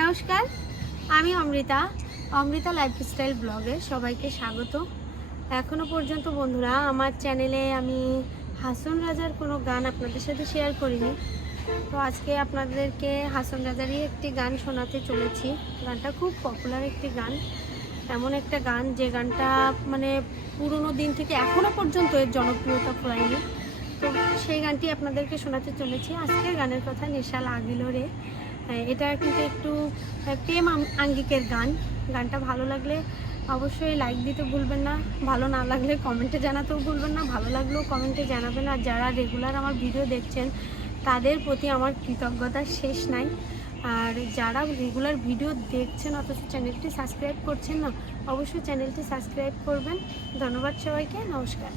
নমস্কার, আমি অমৃতা লাইফস্টাইল ব্লগে সবাইকে স্বাগত। এখনও পর্যন্ত বন্ধুরা আমার চ্যানেলে আমি হাসন রাজার কোনো গান আপনাদের সাথে শেয়ার করিনি। তো আজকে আপনাদেরকে হাসন রাজারই একটি গান শোনাতে চলেছি। গানটা খুব পপুলার একটি গান, এমন একটা গান যে গানটা মানে পুরনো দিন থেকে এখনও পর্যন্ত এর জনপ্রিয়তা ফুরায়নি। তো সেই গানটি আপনাদেরকে শোনাতে চলেছি। আজকের গানের কথা নেশা লাগিল রে। এটা কিন্তু একটু প্রেম আঙ্গিকের গান। গানটা ভালো লাগলে অবশ্যই লাইক দিতে ভুলবেন না, ভালো না লাগলে কমেন্টে জানাতেও ভুলবেন না, ভালো লাগলেও কমেন্টে জানাবেন। আর যারা রেগুলার আমার ভিডিও দেখছেন তাদের প্রতি আমার কৃতজ্ঞতার শেষ নাই। আর যারা রেগুলার ভিডিও দেখছেন অথচ চ্যানেলটি সাবস্ক্রাইব করছেন না, অবশ্যই চ্যানেলটি সাবস্ক্রাইব করবেন। ধন্যবাদ সবাইকে, নমস্কার।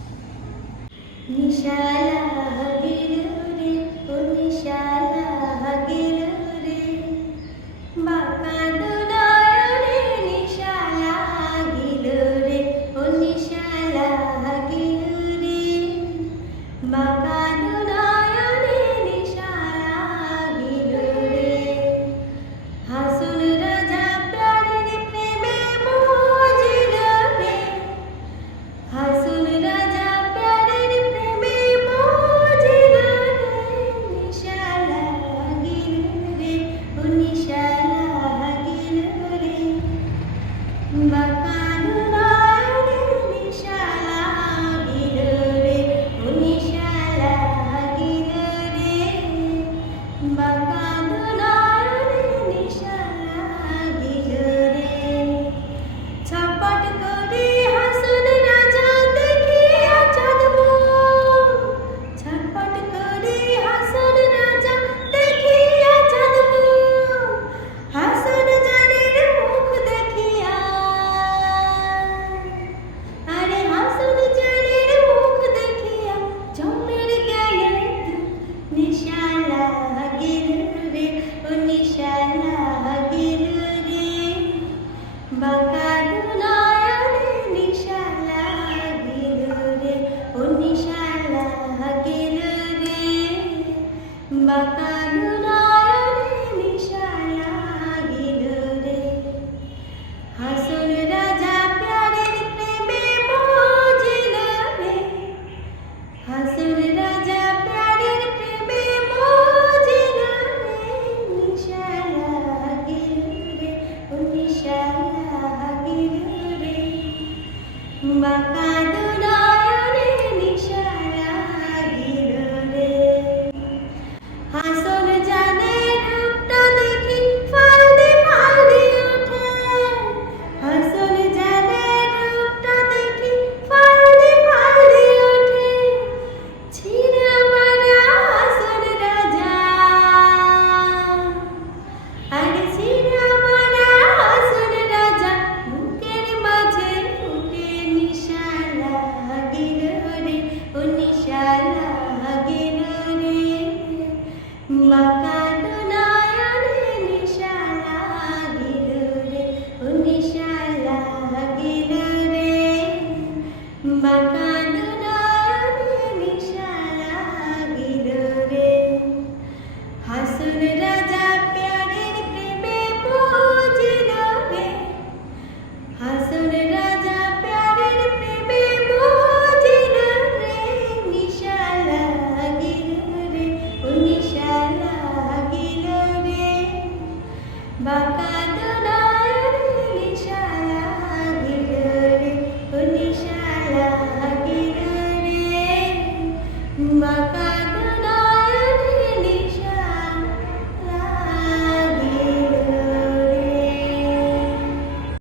Baka